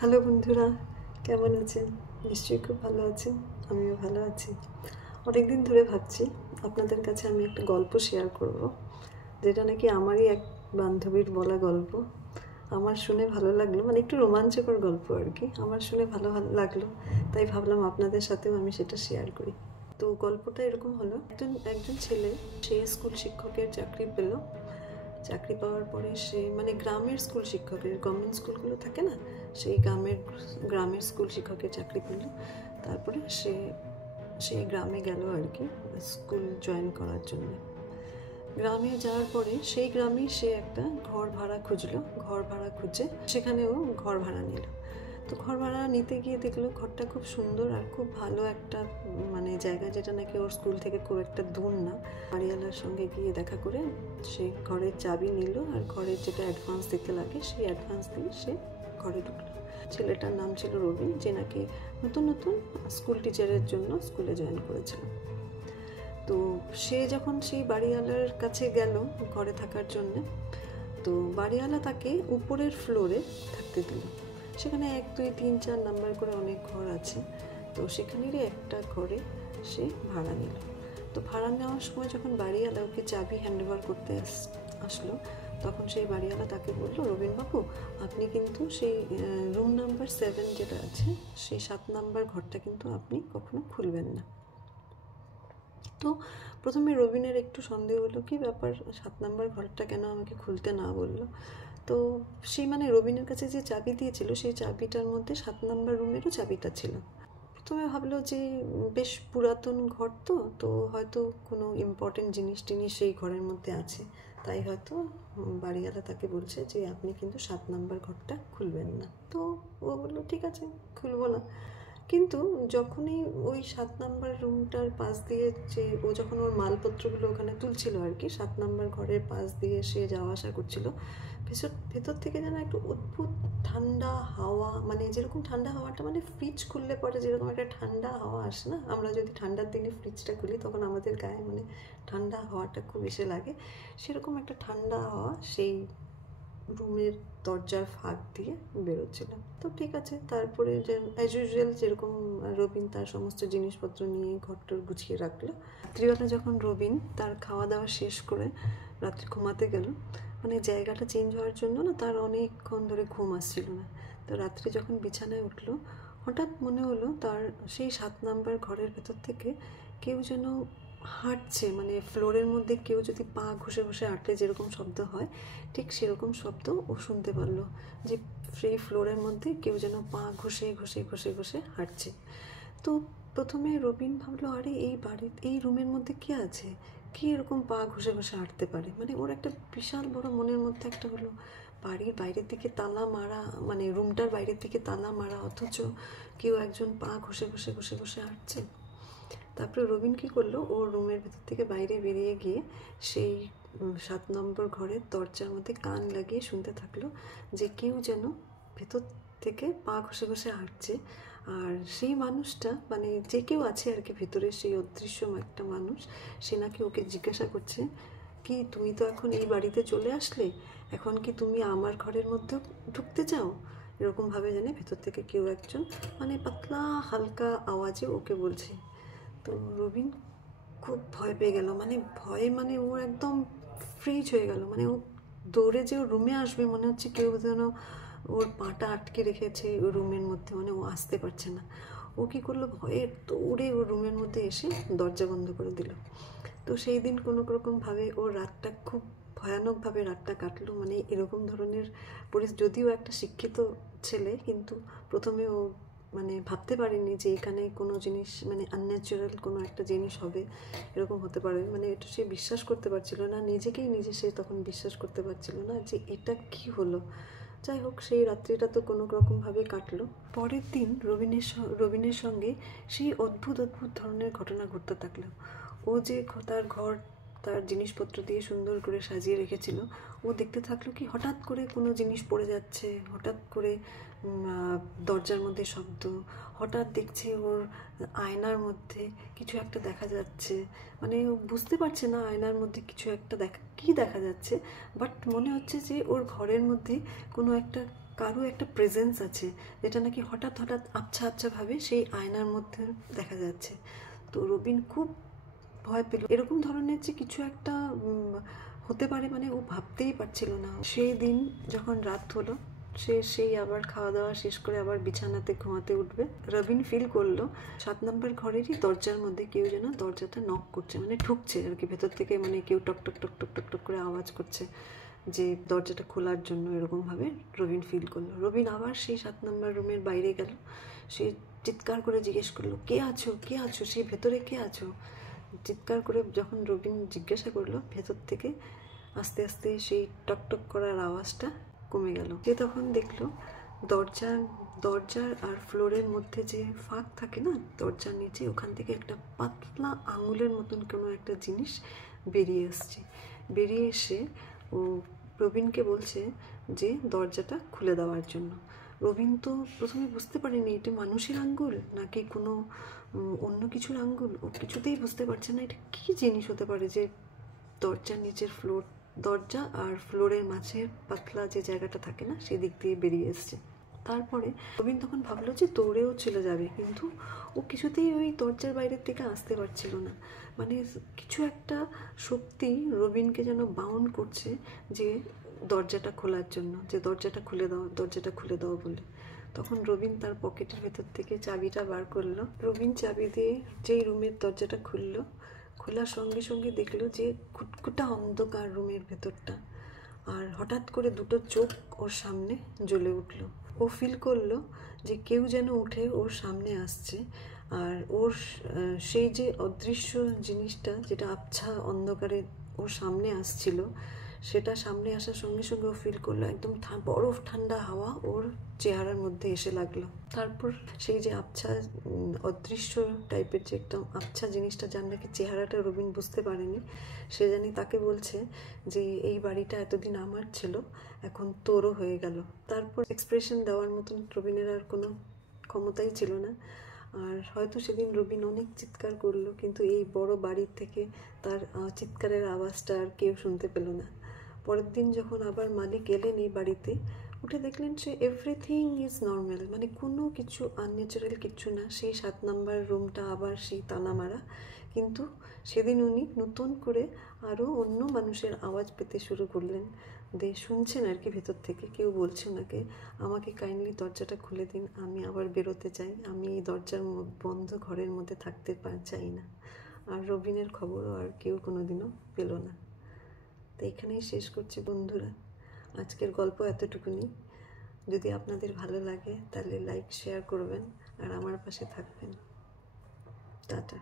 Hello বন্ধুরা, কেমন আছেন? নিশ্চয়ই খুব ভালো আছেন। আমিও ভালো আছি। অনেক দিন ধরে ভাবছি আপনাদের কাছে আমি একটা গল্প শেয়ার করব, যেটা নাকি আমারই এক বান্ধবীর বলা গল্প। আমার শুনে ভালো লাগলো, মানে একটু রোমাঞ্চকর গল্প আর কি। আমার শুনে ভালো লাগলো, তাই ভাবলাম আপনাদের সাথেও আমি সেটা শেয়ার করি। তো গল্পটা এরকম হলো, একজন ছেলে, সে স্কুল শিক্ষকের চাকরি পেল। চাকরি পাওয়ার পরে সে মানে গ্রামের স্কুল শিক্ষকের, গভর্নমেন্ট স্কুলগুলো থাকে না, সেই গ্রামের স্কুল শিক্ষকের চাকরি পেল। তারপরে সেই গ্রামে গেল আর কি, স্কুল জয়েন করার জন্য। গ্রামে যাওয়ার পরে সেই গ্রামেই সে একটা ঘর ভাড়া খুঁজলো। ঘর ভাড়া খুঁজে সেখানেও ঘর ভাড়া নিল। তো ঘর ভাড়া নিতে গিয়ে দেখলো ঘরটা খুব সুন্দর আর খুব ভালো একটা মানে জায়গা, যেটা নাকি ওর স্কুল থেকে খুব একটা দূর না। বাড়িওয়ালার সঙ্গে গিয়ে দেখা করে সে ঘরের চাবি নিল, আর ঘরের যেটা অ্যাডভান্স দিতে লাগে সেই অ্যাডভান্স দিয়ে সে ঘরে ঢুকলো। ছেলেটার নাম ছিল রবিন, যে নাকি নতুন নতুন স্কুল টিচারের জন্য স্কুলে জয়েন করেছিল। তো সে যখন সেই বাড়িওয়ালার কাছে গেল ঘরে থাকার জন্য, তো বাড়িওয়ালা তাকে উপরের ফ্লোরে থাকতে দিল। সেখানে 1, 2, 3, 4 নাম্বার করে অনেক ঘর আছে। তো সেখানেরই একটা ঘরে সে ভাড়া নিল। তো ভাড়া নেওয়ার সময় যখন বাড়িওয়ালা ওকে চাবি হ্যান্ডওভার করতে আসলো, তখন সেই বাড়িওয়ালা তাকে বললো, রবীনবাবু, আপনি কিন্তু সেই রুম নাম্বার 7 যেটা আছে, সেই 7 নাম্বার ঘরটা কিন্তু আপনি কখনো খুলবেন না। তো প্রথমে রবিনের একটু সন্দেহ হলো, কি ব্যাপার, 7 নাম্বার ঘরটা কেন আমাকে খুলতে না বললো। তো সেই মানে রবিনের কাছে যে চাবি দিয়েছিল, সেই চাবিটার মধ্যে 7 নাম্বার রুমেরও চাবিটা ছিল। প্রথমে ভাবলো যে বেশ পুরাতন ঘর, তো হয়তো কোনো ইম্পর্টেন্ট জিনিস টিনিস সেই ঘরের মধ্যে আছে, তাই হয়তো বাড়িওয়ালা তাকে বলছে যে আপনি কিন্তু 7 নাম্বার ঘরটা খুলবেন না। তো ও বললো ঠিক আছে, খুলবো না। কিন্তু যখনই ওই 7 নাম্বার রুমটার পাশ দিয়ে ও যখন ওর মালপত্রগুলো ওখানে তুলছিল আর কি, 7 নাম্বার ঘরের পাশ দিয়ে সে যাওয়া আসা করছিল, ভেতর থেকে যেন একটু অদ্ভুত ঠান্ডা হাওয়া, মানে যেরকম ঠান্ডা হাওয়াটা মানে ফ্রিজ খুললে পরে যেরকম একটা ঠান্ডা হাওয়া আসে না, আমরা যদি ঠান্ডার দিনে ফ্রিজটা খুলি তখন আমাদের গায়ে মানে ঠান্ডা হাওয়াটা খুব এসে লাগে, সেরকম একটা ঠান্ডা হাওয়া সেই রুমের দরজার ফাঁক দিয়ে বেরোচ্ছিল। তো ঠিক আছে, তারপরে যে অ্যাজ ইউজুয়াল যেরকম রবিন তার সমস্ত জিনিসপত্র নিয়ে ঘরটর গুছিয়ে রাখলো। রাত্রিবেলা যখন রবিন তার খাওয়া দাওয়া শেষ করে রাত্রি ঘুমাতে গেল, মানে জায়গাটা চেঞ্জ হওয়ার জন্য না তার অনেকক্ষণ ধরে ঘুম আসছিল না। তো রাত্রে যখন বিছানায় উঠলো, হঠাৎ মনে হলো তার সেই 7 নাম্বার ঘরের ভেতর থেকে কেউ যেন হাঁটছে, মানে ফ্লোরের মধ্যে কেউ যদি পা ঘষে ঘষে হাঁটলে যেরকম শব্দ হয়, ঠিক সেরকম শব্দ ও শুনতে পারলো, যে সেই ফ্লোরের মধ্যে কেউ যেন পা ঘষে ঘষে ঘষে ঘষে হাঁটছে। তো প্রথমে রবিন ভাবলো, আরে এই রুমের মধ্যে কে আছে, কি এরকম পা ঘষে ঘষে হাঁটতে পারে। মানে ওর একটা বিশাল বড় মনের মধ্যে একটা হলো, বাড়ির বাইরের দিকে তালা মারা, মানে রুমটার বাইরের দিকে তালা মারা, অথচ কেউ একজন পা ঘষে ঘষে ঘষে ঘষে হাঁটছে। তারপরে রবিন কী করলো, ওর রুমের ভেতর থেকে বাইরে বেরিয়ে গিয়ে সেই 7 নম্বর ঘরের দরজার মধ্যে কান লাগিয়ে শুনতে থাকলো যে কেউ যেন ভেতর থেকে পা ঘষে ঘষে হাঁটছে। আর সেই মানুষটা, মানে যে কেউ আছে আর কি ভেতরে, সেই অদৃশ্য একটা মানুষ, সে নাকি ওকে জিজ্ঞাসা করছে, কি তুমি তো এখন এই বাড়িতে চলে আসলে, এখন কি তুমি আমার ঘরের মধ্যে ঢুকতে চাও, এরকমভাবে জানে ভেতর থেকে কেউ একজন মানে পাতলা হালকা আওয়াজে ওকে বলছে। তো রবিন খুব ভয় পেয়ে গেল, মানে ভয়ে মানে ও একদম ফ্রিজ হয়ে গেল, মানে ও দৌড়ে যে ওর রুমে আসবে, মনে হচ্ছে কেউ যেন ওর পাটা আটকে রেখেছে ওই রুমের মধ্যে, মানে ও আসতে পারছে না। ও কী করলো, ভয়ে দৌড়ে ওর রুমের মধ্যে এসে দরজা বন্ধ করে দিল। তো সেই দিন কোনো রকমভাবে ওর রাতটা খুব ভয়ানকভাবে রাতটা কাটলো। মানে এরকম ধরনের যদিও একটা শিক্ষিত ছেলে, কিন্তু প্রথমে ও মানে ভাবতে পারেনি যে এখানে কোনো জিনিস মানে আনন্যাচারাল কোনো একটা জিনিস হবে, এরকম হতে পারে, মানে এটা সে বিশ্বাস করতে পারছিল না, নিজেকেই সে তখন বিশ্বাস করতে পারছিল না যে এটা কি হলো। যাই হোক, সেই রাত্রিটা তো কোনো রকমভাবে কাটলো। পরের দিন রবিনের সঙ্গে সেই অদ্ভুত অদ্ভুত ধরনের ঘটনা ঘটতে থাকলো। ও যে তার জিনিসপত্র দিয়ে সুন্দর করে সাজিয়ে রেখেছিল, ও দেখতে থাকলো কি হঠাৎ করে কোনো জিনিস পড়ে যাচ্ছে, হঠাৎ করে দরজার মধ্যে শব্দ, হঠাৎ দেখছে ওর আয়নার মধ্যে কিছু একটা দেখা যাচ্ছে, মানে ও বুঝতে পারছে না আয়নার মধ্যে কিছু একটা কি দেখা যাচ্ছে, বাট মনে হচ্ছে যে ওর ঘরের মধ্যে কোনো একটা কারো একটা প্রেজেন্স আছে, যেটা নাকি হঠাৎ হঠাৎ আবছা আবছাভাবে সেই আয়নার মধ্যে দেখা যাচ্ছে। তো রবিন খুব ভয় পেল, এরকম ধরনের যে কিছু একটা হতে পারে, মানে ও ভাবতেই পারছিল না। সেই দিন যখন রাত হলো, সেই আবার খাওয়া দাওয়া শেষ করে আবার বিছানাতে ঘুমাতে উঠবে, রবিন ফিল করলো 7 নম্বর ঘরেরই দরজার মধ্যে কেউ যেন দরজাটা নক করছে, মানে ঠুকছে আর কি ভেতর থেকে, মানে কেউ টক টক টক টক টক টক করে আওয়াজ করছে যে দরজাটা খোলার জন্য। এরকমভাবে রবিন ফিল করলো। রবিন আবার সেই 7 নম্বর রুমের বাইরে গেল, সে চিৎকার করে জিজ্ঞেস করলো, কে আছো, কে আছো, সেই ভেতরে কে আছো? চিৎকার করে যখন রবিন জিজ্ঞাসা করলো, ভেতর থেকে আস্তে আস্তে সেই টকটক করার আওয়াজটা কমে গেল। সে তখন দেখলো দরজার আর ফ্লোরের মধ্যে যে ফাঁক থাকে না দরজার নিচে, ওখান থেকে একটা পাতলা আঙুলের মতন কোনো একটা জিনিস বেরিয়ে আসছে। বেরিয়ে এসে ও রবিনকে বলছে যে দরজাটা খুলে দেওয়ার জন্য। রবিন তো প্রথমে বুঝতে পারেনি এটা মানুষের আঙ্গুল নাকি কোনো অন্য কিছুর আঙ্গুল, ও কিছুতেই বুঝতে পারছে না এটা কী জিনিস হতে পারে যে দরজার নিচের দরজা আর ফ্লোরের মাঝের পাতলা যে জায়গাটা থাকে না সেদিক দিয়ে বেরিয়ে এসছে। তারপরে রবিন তখন ভাবলো যে দৌড়েও চলে যাবে, কিন্তু ও কিছুতেই ওই দরজার বাইরের থেকে আসতে পারছিল না। মানে কিছু একটা শক্তি রবিনকে যেন বাউন্ড করছে যে দরজাটা খোলার জন্য, যে দরজাটা খুলে দাও, দরজাটা খুলে দাও বলে। তখন রবিন তার পকেটের ভেতর থেকে চাবিটা বার করলো। রবিন চাবি দিয়ে যেই রুমের দরজাটা খুললো, খোলার সঙ্গে সঙ্গে দেখলো যে কুটকুটা অন্ধকার রুমের ভেতরটা, আর হঠাৎ করে দুটো চোখ ওর সামনে জ্বলে উঠলো। ও ফিল করলো যে কেউ যেন উঠে ওর সামনে আসছে, আর ওর সেই যে অদৃশ্য জিনিসটা যেটা আবছা অন্ধকারে ওর সামনে আসছিল, সেটা সামনে আসার সঙ্গে সঙ্গে ও ফিল করলো একদম বরফ ঠান্ডা হাওয়া ওর চেহারার মধ্যে এসে লাগলো। তারপর সেই যে আবছা অদৃশ্য টাইপের যে একটা আবছা জিনিসটা, যার নাকি চেহারাটা রবিন বুঝতে পারেনি, সে জানি তাকে বলছে যে এই বাড়িটা এতদিন আমার ছিল, এখন তোরও হয়ে গেল। তারপর এক্সপ্রেশন দেওয়ার মতন রবিনের আর কোনো ক্ষমতাই ছিল না। আর হয়তো সেদিন রবিন অনেক চিৎকার করলো, কিন্তু এই বড় বাড়ির থেকে তার চিৎকারের আওয়াজটা আর কেউ শুনতে পেল না। পরের দিন যখন আবার মালিক এলেন এই বাড়িতে, উঠে দেখলেন সে এভরিথিং ইজ নর্মাল, মানে কোনো কিছু আনন্যাচারাল কিচ্ছু না। সেই 7 নম্বর রুমটা আবার সেই তালা মারা, কিন্তু সেদিন উনি নতুন করে আরও অন্য মানুষের আওয়াজ পেতে শুরু করলেন। শুনছেন আর কি ভেতর থেকে কেউ বলছে ওনাকে, আমাকে কাইন্ডলি দরজাটা খুলে দিন, আমি আবার বেরোতে চাই, আমি এই দরজার বন্ধ ঘরের মধ্যে থাকতে চাই না। আর রবিনের খবরও আর কেউ কোনোদিনও পেল না। তো এখানেই শেষ করছি বন্ধুরা, আজকের গল্প এতটুকুনি। যদি আপনাদের ভালো লাগে তাহলে লাইক শেয়ার করবেন আর আমার পাশে থাকবেন। টাটা।